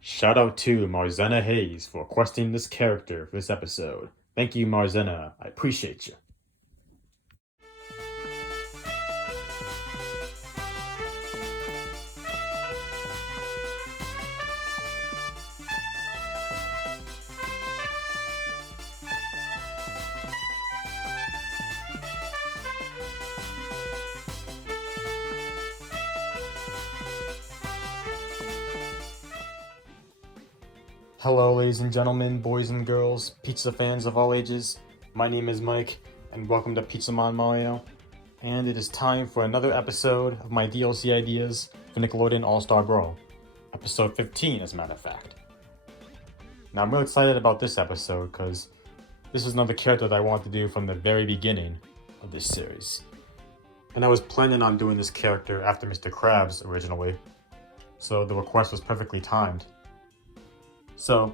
Shout out to Marzena Hayes for requesting this character for this episode. Thank you, Marzena. I appreciate you. Hello, ladies and gentlemen, boys and girls, pizza fans of all ages. My name is Mike, and welcome to Pizza Mon Mario. And it is time for another episode of my DLC ideas for Nickelodeon All Star Brawl. Episode 15, as a matter of fact. Now, I'm really excited about this episode because this was another character that I wanted to do from the very beginning of this series. And I was planning on doing this character after Mr. Krabs originally, so the request was perfectly timed. So,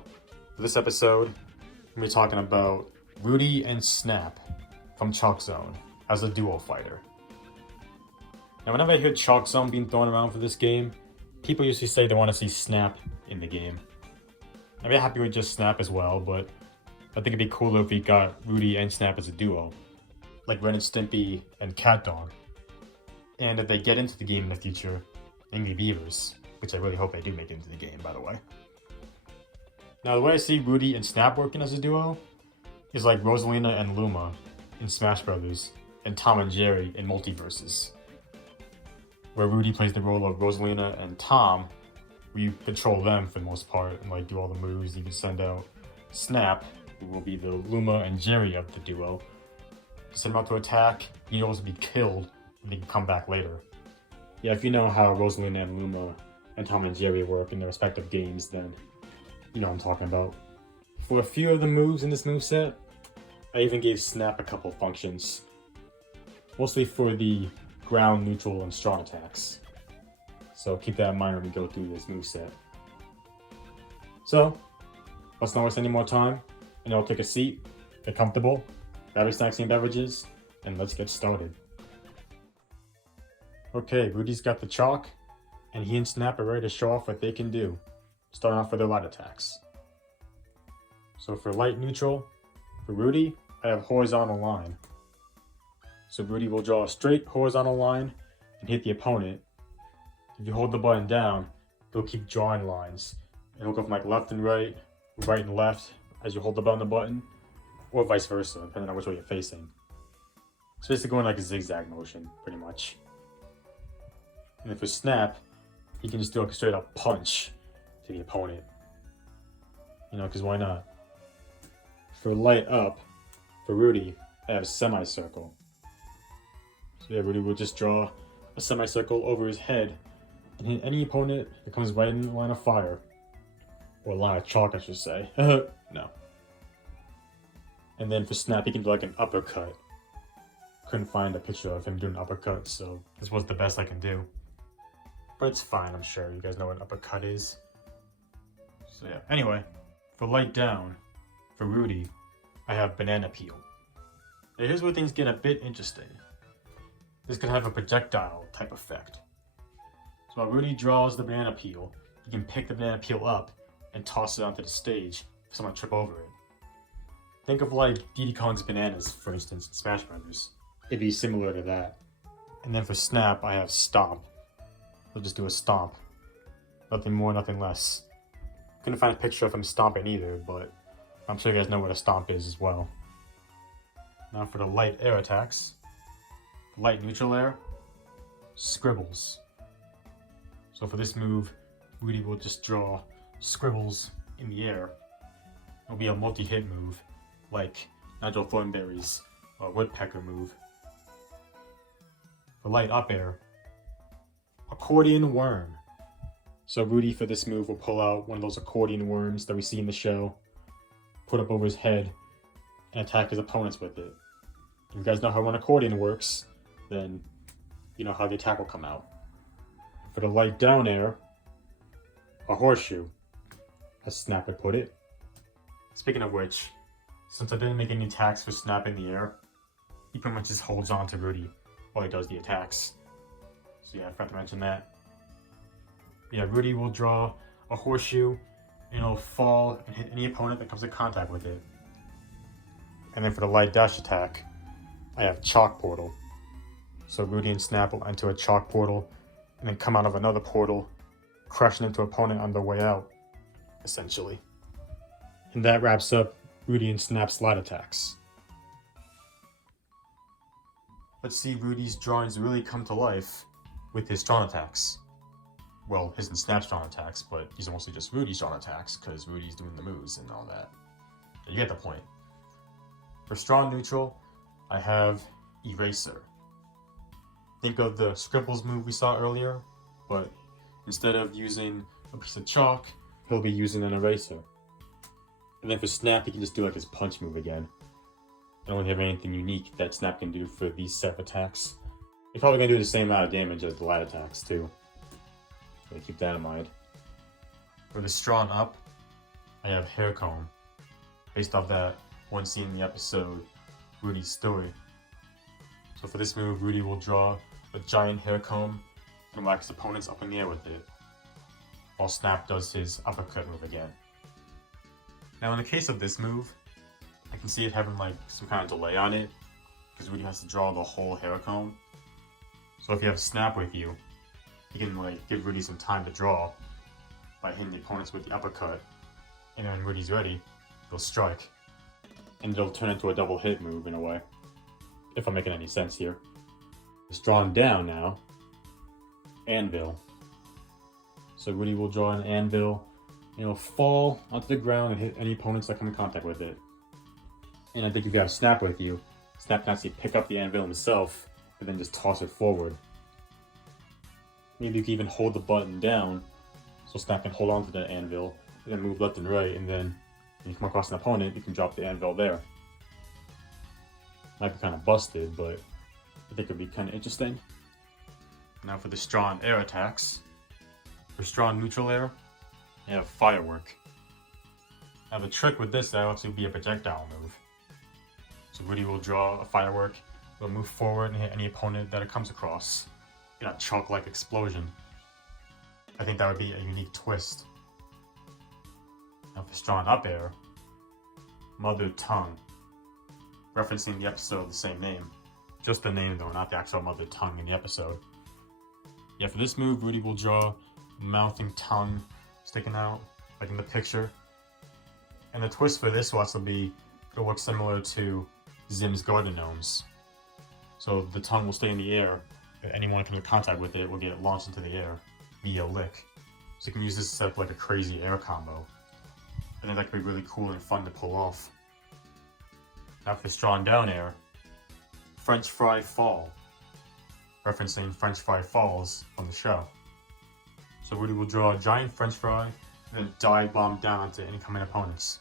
for this episode, we're going to be talking about Rudy and Snap from Chalk Zone as a duo fighter. Now, whenever I hear Chalk Zone being thrown around for this game, people usually say they want to see Snap in the game. I'd be happy with just Snap as well, but I think it'd be cooler if we got Rudy and Snap as a duo, like Ren and Stimpy and Cat Dog. And if they get into the game in the future, Angry Beavers, which I really hope they do make it into the game, by the way. Now, the way I see Rudy and Snap working as a duo is like Rosalina and Luma in Smash Brothers and Tom and Jerry in Multiverses, where Rudy plays the role of Rosalina and Tom, where you control them for the most part and like do all the moves. You can send out Snap, who will be the Luma and Jerry of the duo. You send him out to attack, he can also be killed, and he can come back later. Yeah, if you know how Rosalina and Luma and Tom and Jerry work in their respective games, then you know what I'm talking about. For a few of the moves in this moveset, I even gave Snap a couple functions. Mostly for the ground, neutral, and strong attacks. So keep that in mind when we go through this moveset. So, let's not waste any more time, and I'll take a seat, get comfortable, grab your snacks and beverages, and let's get started. Okay, Rudy's got the chalk, and he and Snap are ready to show off what they can do. Starting off with their light attacks. So for light neutral, for Rudy, I have horizontal line. So Rudy will draw a straight horizontal line and hit the opponent. If you hold the button down, it'll keep drawing lines. And it'll go from like left and right and left as you hold the button, or vice versa, depending on which way you're facing. It's basically going like a zigzag motion, pretty much. And then for Snap, you can just do like a straight up punch to the opponent. You know, because why not? For light up, for Rudy, I have a semicircle. So yeah, Rudy will just draw a semicircle over his head and hit any opponent that comes right in the line of fire. Or line of chalk, I should say. No. And then for Snap, he can do like an uppercut. Couldn't find a picture of him doing an uppercut, so this was the best I can do. But it's fine, I'm sure. You guys know what an uppercut is. So yeah, anyway, for light down, for Rudy, I have banana peel. Now here's where things get a bit interesting. This could have a projectile type effect. So while Rudy draws the banana peel, he can pick the banana peel up and toss it onto the stage for someone to trip over it. Think of like Diddy Kong's bananas, for instance, in Smash Brothers. It'd be similar to that. And then for Snap, I have stomp. I'll just do a stomp. Nothing more, nothing less. Couldn't find a picture of him stomping either, but I'm sure you guys know what a stomp is as well. Now for the light air attacks. Light neutral air, scribbles. So for this move, Rudy will just draw scribbles in the air. It'll be a multi-hit move, like Nigel Thornberry's woodpecker move. For light up air, accordion worm. So Rudy, for this move, will pull out one of those accordion worms that we see in the show, put up over his head, and attack his opponents with it. If you guys know how an accordion works, then you know how the attack will come out. For the light down air, a horseshoe, as Snap would put it. Speaking of which, since I didn't make any attacks for Snap in the air, he pretty much just holds on to Rudy while he does the attacks. So yeah, I forgot to mention that. Yeah, Rudy will draw a horseshoe and it'll fall and hit any opponent that comes in contact with it. And then for the light dash attack, I have Chalk Portal. So Rudy and Snap will enter a Chalk Portal and then come out of another portal, crashing into opponent on their way out, essentially. And that wraps up Rudy and Snap's light attacks. Let's see Rudy's drawings really come to life with his strong attacks. Well, his and Snap's strong attacks, but these are mostly just Rudy's strong attacks because Rudy's doing the moves and all that. You get the point. For strong neutral, I have Eraser. Think of the Scribbles move we saw earlier, but instead of using a piece of chalk, he'll be using an eraser. And then for Snap, he can just do like his punch move again. I don't really have anything unique that Snap can do for these set of attacks. He's probably going to do the same amount of damage as the light attacks too. So keep that in mind. For the strong up, I have Hair Comb, based off that one scene in the episode, Rudy's story. So for this move, Rudy will draw a giant hair comb and whack his opponents up in the air with it, while Snap does his uppercut move again. Now in the case of this move, I can see it having like some kind of delay on it, because Rudy has to draw the whole hair comb. So if you have Snap with you, you can like give Rudy some time to draw by hitting the opponents with the uppercut, and then when Rudy's ready, he'll strike. And it'll turn into a double hit move in a way, if I'm making any sense here. It's drawn down now. Anvil. So Rudy will draw an anvil, and it'll fall onto the ground and hit any opponents that come in contact with it. And I think if you have Snap with you, Snap can actually pick up the anvil himself, and then just toss it forward. Maybe you can even hold the button down, so Snap can hold on to the anvil, and then move left and right, and then when you come across an opponent, you can drop the anvil there. Might be kind of busted, but I think it would be kind of interesting. Now for the strong air attacks. For strong neutral air, I have Firework. Now the trick with this, that'll actually be a projectile move. So Rudy will draw a firework, will move forward and hit any opponent that it comes across in a chalk-like explosion. I think that would be a unique twist. Now for strong up air, Mother Tongue. Referencing the episode of the same name. Just the name though, not the actual mother tongue in the episode. Yeah, for this move, Rudy will draw a mouth and tongue sticking out, like in the picture. And the twist for this will also be, it'll look similar to Zim's garden gnomes. So the tongue will stay in the air, and anyone who comes in contact with it will get launched into the air via lick. So you can use this to set up like a crazy air combo. I think that could be really cool and fun to pull off. Now for the strong down air, French Fry Fall. Referencing French Fry Falls from the show. So Rudy will draw a giant French fry and then dive bomb down onto incoming opponents.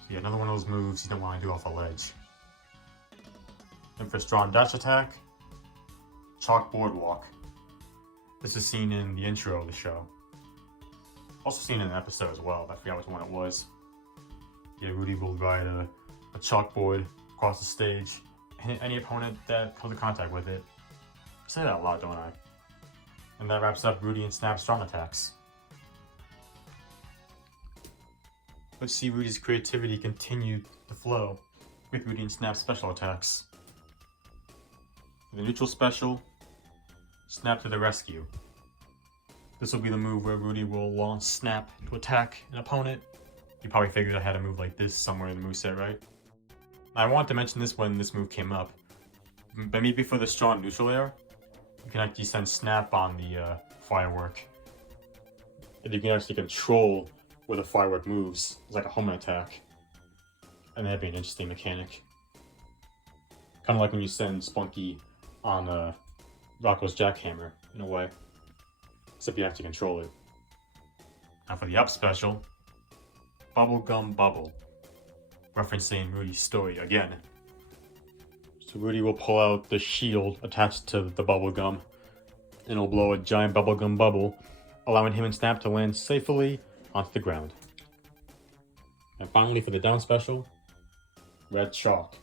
So yeah, another one of those moves you don't want to do off a ledge. And for strong dash attack, Chalk Boardwalk. This is seen in the intro of the show. Also seen in an episode as well, I forgot which one it was. Yeah, Rudy will ride a chalkboard across the stage and hit any opponent that comes in contact with it. I say that a lot, don't I? And that wraps up Rudy and Snap's strong attacks. Let's see Rudy's creativity continue to flow with Rudy and Snap's special attacks. For the neutral special, Snap to the Rescue. This will be the move where Rudy will launch Snap to attack an opponent. You probably figured I had a move like this somewhere in the moveset, right? I wanted to mention this when this move came up, but maybe for the strong neutral air, you can actually send Snap on the firework. And you can actually control where the firework moves. It's like a homing attack. And that'd be an interesting mechanic. Kind of like when you send Spunky on Rocco's jackhammer, in a way. Except you have to control it. Now for the up special, Bubblegum Bubble. Referencing Rudy's story again. So Rudy will pull out the shield attached to the bubblegum, and it'll blow a giant bubblegum bubble, allowing him and Snap to land safely onto the ground. And finally for the down special, Red Chalk,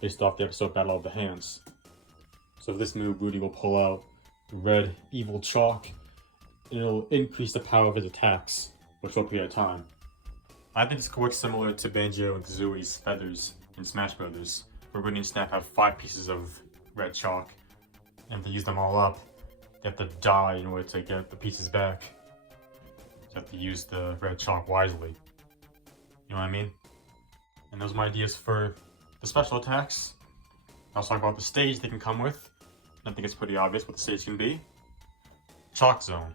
based off the episode Battle of the Hands. So for this move, Rudy will pull out red evil chalk, and it'll increase the power of his attacks for a short period of time. I think this could work similar to Banjo and Kazooie's feathers in Smash Brothers, where Rudy and Snap have 5 pieces of red chalk, and if they use them all up, they have to die in order to get the pieces back. So you have to use the red chalk wisely. You know what I mean? And those are my ideas for the special attacks. I'll talk about the stage they can come with. I think it's pretty obvious what the stage can be. Chalk zone.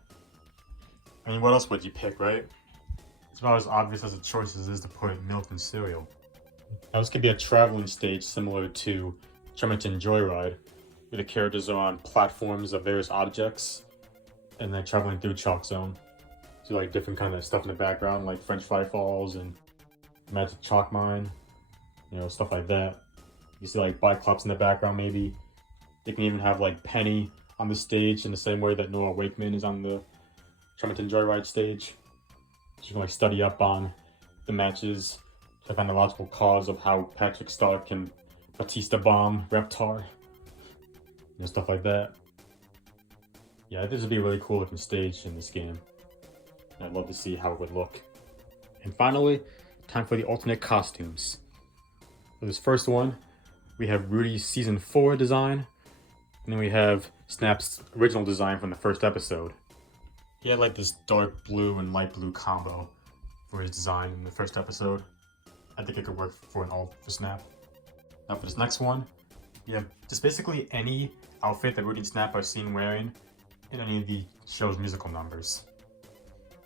I mean, what else would you pick, right? It's about as obvious as a choice as it is to put milk in cereal. Now this could be a traveling stage similar to Tremonton Joyride, where the characters are on platforms of various objects, and they're traveling through Chalk Zone. So like different kind of stuff in the background, like French Fry Falls and Magic Chalk Mine, you know, stuff like that. You see like Biclops in the background maybe. They can even have like Penny on the stage in the same way that Noah Wakeman is on the Tremonton Joyride stage. So you can like study up on the matches to find the logical cause of how Patrick Star can Batista bomb Reptar. And stuff like that. Yeah, I think this would be a really cool looking stage in this game. And I'd love to see how it would look. And finally, time for the alternate costumes. For this first one, we have Rudy's Season 4 design. And then we have Snap's original design from the first episode. He had like this dark blue and light blue combo for his design in the first episode. I think it could work for an alt for Snap. Now for this next one, you have just basically any outfit that Rudy and Snap are seen wearing in any of the show's musical numbers.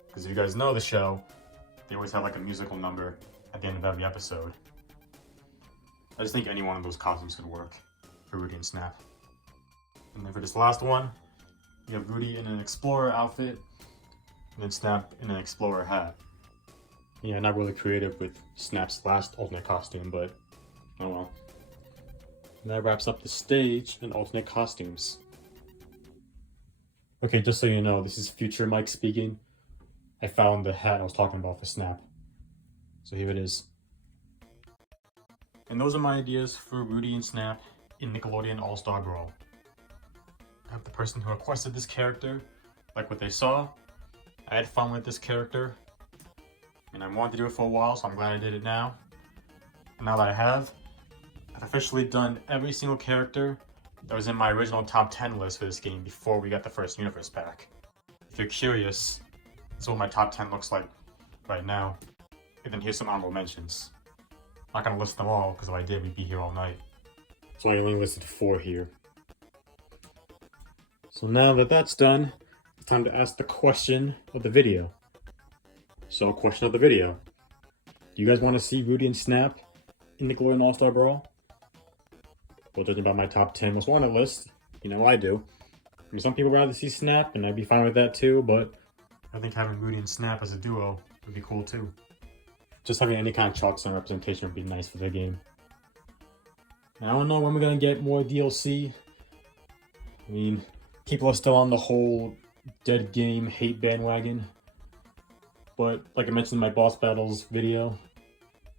Because if you guys know the show, they always have like a musical number at the end of every episode. I just think any one of those costumes could work for Rudy and Snap. And then for this last one, you have Rudy in an Explorer outfit, and then Snap in an Explorer hat. Yeah, not really creative with Snap's last alternate costume, but oh well. And that wraps up the stage and alternate costumes. Okay, just so you know, this is Future Mike speaking. I found the hat I was talking about for Snap. So here it is. And those are my ideas for Rudy and Snap in Nickelodeon All Star Brawl. I have the person who requested this character, like what they saw. I had fun with this character, and I wanted to do it for a while, so I'm glad I did it now. And now that I have, I've officially done every single character that was in my original top 10 list for this game before we got the first universe pack. If you're curious, that's what my top 10 looks like right now. And then here's some honorable mentions. I'm not gonna list them all, because if I did, we'd be here all night. So I only listed 4 here. So now that that's done, it's time to ask the question of the video. So, question of the video. Do you guys want to see Rudy and Snap in Nickelodeon All Star Brawl? Well, judging by my top 10 most wanted list, you know I do. I mean, some people would rather see Snap, and I'd be fine with that too, but I think having Rudy and Snap as a duo would be cool too. Just having any kind of Chalk Zone representation would be nice for the game. And I don't know when we're going to get more DLC. I mean, people are still on the whole dead game hate bandwagon. But like I mentioned in my boss battles video,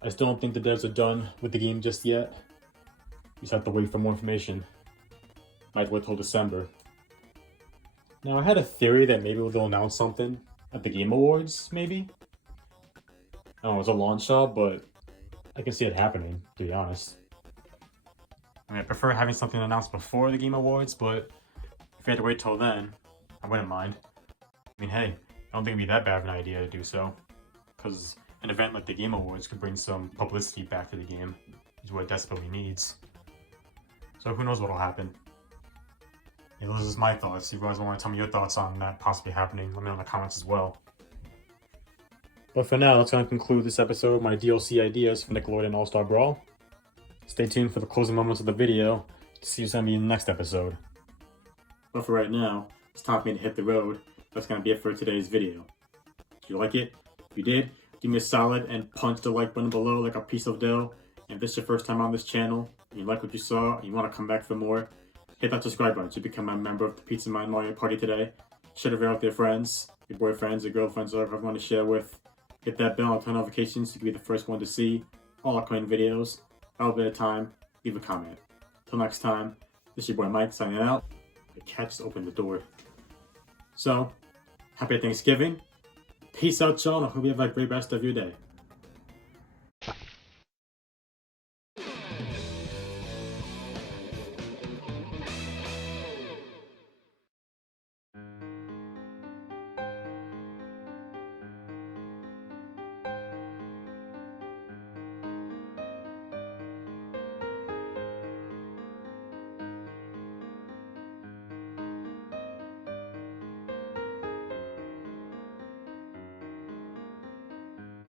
I still don't think the devs are done with the game just yet. You just have to wait for more information. Might wait till December. Now I had a theory that maybe they'll announce something at the Game Awards, maybe? I don't know, it's a launch shot, but I can see it happening, to be honest. I mean, I prefer having something announced before the Game Awards, but if you had to wait till then, I wouldn't mind. I mean, hey, I don't think it'd be that bad of an idea to do so, because an event like the Game Awards could bring some publicity back to the game, which is what it desperately needs. So who knows what'll happen. Yeah, those are just my thoughts. If you guys want to tell me your thoughts on that possibly happening, let me know in the comments as well. But for now, that's going to conclude this episode of my DLC ideas for Nickelodeon All Star Brawl. Stay tuned for the closing moments of the video to see what's going to be in the next episode. But for right now, it's time for me to hit the road. That's going to be it for today's video. Did you like it? If you did, give me a solid and punch the like button below like a piece of dough. And if this is your first time on this channel, and you like what you saw, and you want to come back for more, hit that subscribe button to become a member of the Pizza Man Mario Party today. Share the video with your friends, your boyfriends, your girlfriends, or whoever you want to share with. Hit that bell and turn notifications so you can be the first one to see all upcoming videos. Have a bit of time, leave a comment. Till next time, this is your boy Mike signing out. The cat just opened the door. So, happy Thanksgiving, Peace out, y'all. I hope you have a great rest of your day.